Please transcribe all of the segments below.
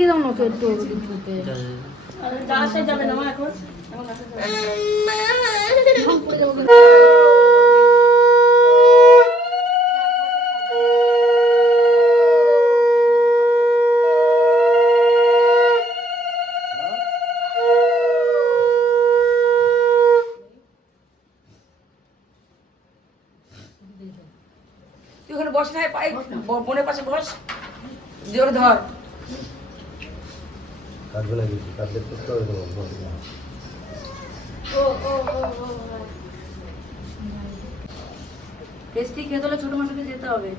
দাও না তো একটু দিতে যা আসা যাবে না এখন তুই ওখানে বস না পাই বোনের পাশে বস জোর ধর কাটবে না কিছু কাটলে করতে হবে টেস্টি খেতে হলে ছোট মাছকে যেতে হবে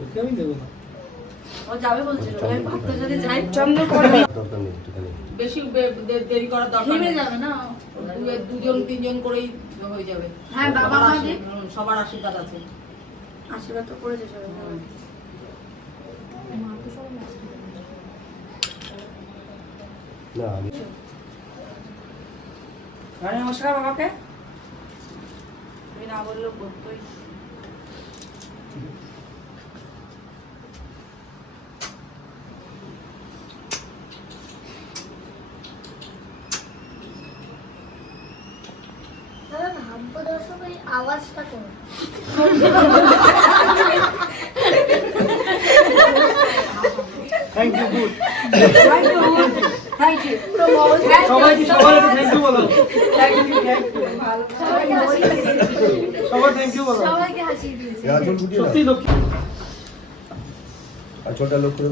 ওকে আমি দেবো না ও যাবে বলছিল ভাবতে যদি যাই চন্দন করে দরকার নেই একটুখানি বেশি দেরি করার দরকার থেমে নেই যাবে না দুজন তিনজন করেই হয়ে যাবে হ্যাঁ বাবা মাকে সবার আশীর্বাদ আছে আশীর্বাদ তো করেছে সবাই না আমি নমস্কার বাবাকে তুমি না বললেও করতোই আওয়াজটা করো thank you good thank you সবাইকে সবার থ্যাংক ইউ বলো সবাই থ্যাংক ইউ বলো সবাইকে হাসিয়ে দিয়েছে সত্যি লক্ষ্মী আর ছোটা লোক করে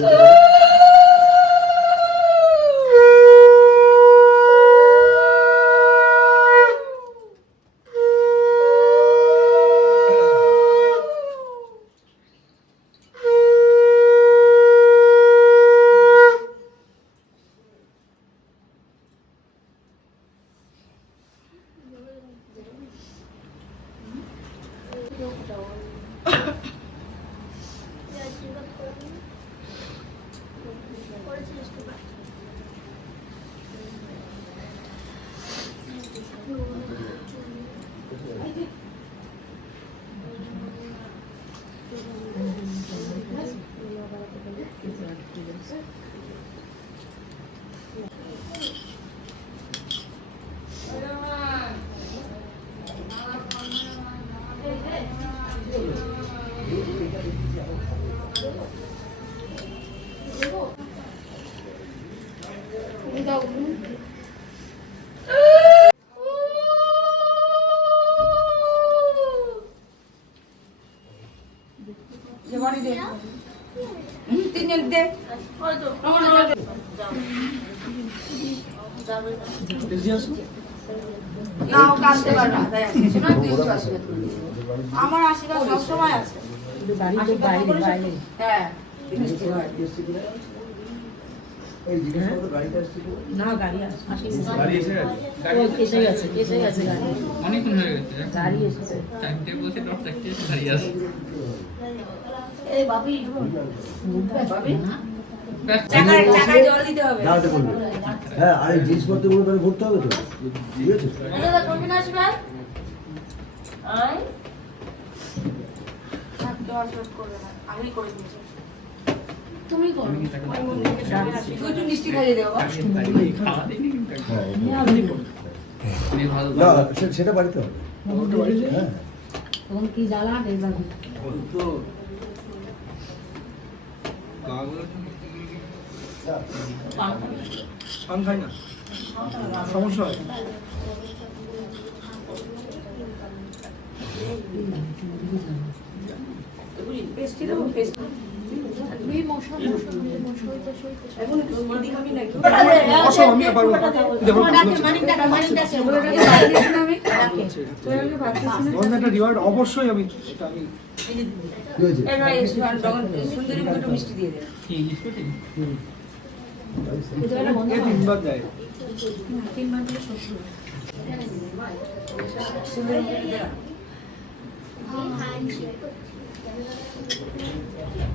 তিনজন দে নাও কাঁদতে পারবে না তাই আছে শোনা তুই একটু আশীর্বাদ করবি আমার আশীর্বাদ সবসময় আছে হ্যাঁ না গাড়ি আসে অনেকক্ষণ হয়ে গেছে গাড়ি এসেছে চারটে বসে দশ চারটে গাড়ি আসে এই বাপি বাপি চাকায় জল দিতে হবে দাঁড়াতে বলবে হ্যাঁ আর এই জিনিসপত্রগুলো তাহলে ভরতে হবে তো ঠিক আছে দাদা করবি না আশীর্বাদ আয় তো আশীর্বাদ করবে না আমি করে দিয়েছি তুমি করো তুই একটু মিষ্টি খাইয়ে দেবো খাওয়া দিইনি কিন্তু হ্যাঁ উনি ভালো না সেটা বাড়িতে হবে হ্যাঁ তখন কি জ্বালা হয়ে যাবে তো পান খাই না সমস্যা হয় পেস্টি দেবো পেস্টি এখন মুদি খাবি না অসম আমি পারবো দেখো একটা রিওয়ার্ড অবশ্যই আমি সেটা আমি সুন্দরী একটু মিষ্টি দিয়ে দে কি স্কুটি তিনবার দেয় সুন্দরী দে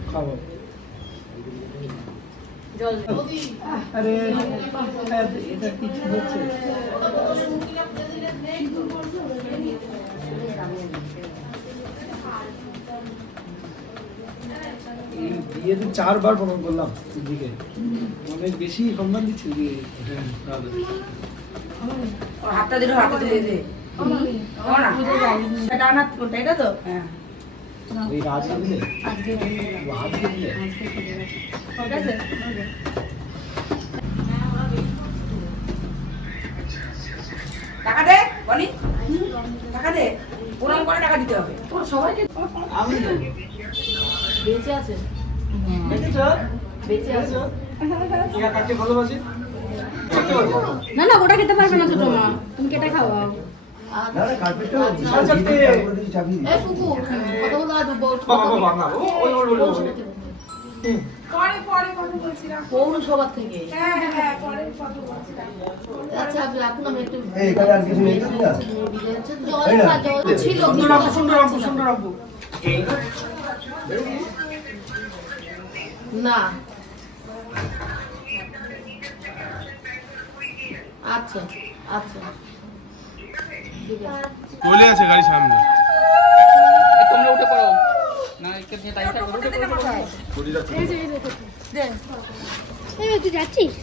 খাবো জল আরে এটা কিছু হচ্ছে এই বিয়েতে 4 বার প্রণাম করলাম দিদিকে, অনেক বেশি সম্মান দিচ্ছি দিদি। ওর হাতটা দিলো, হাতটা দিয়ে দে। আমার না। এটা না, কোনটা? এটা তো? হ্যাঁ। এই রাজকে দিলে আজকে হাতকে দিলে ঠিক আছে? টাকা দে, বনি। টাকা দে। প্রণাম করে টাকা দিতে হবে। সবাইকে আমি বেঁচে আছে, দেখেছো বেঁচে আছে। ইয়া কাকে ভালোবাসি দেখতে পারবো। না না ওটা খেতে পারবে না ছোট মা, তুমি কেটে খাওয়াও। না না কার্পেটটা চাপতে। চাপিয়ে এই কুকু কতগুলো আজ বল বাবা বাবা না ওই পরে পরে কথা বলছিলাম। পৌরসভা থেকে। হ্যাঁ হ্যাঁ, পরে কথা বলছিলাম। আচ্ছা এখন আমি একটু এই এখানে আর কিছু নেই তো দিদা? জল এই না। খা, জল ছিল সুন্দর আব্বু সুন্দর আব্বু। না। আচ্ছা আচ্ছা ঠিক আছে। চলে আছে গাড়ি সামনে। তোমরা উঠে পড়ো না, এখানে টাইম থাকবে, উঠে পড়ো। তুই যাচ্ছিস?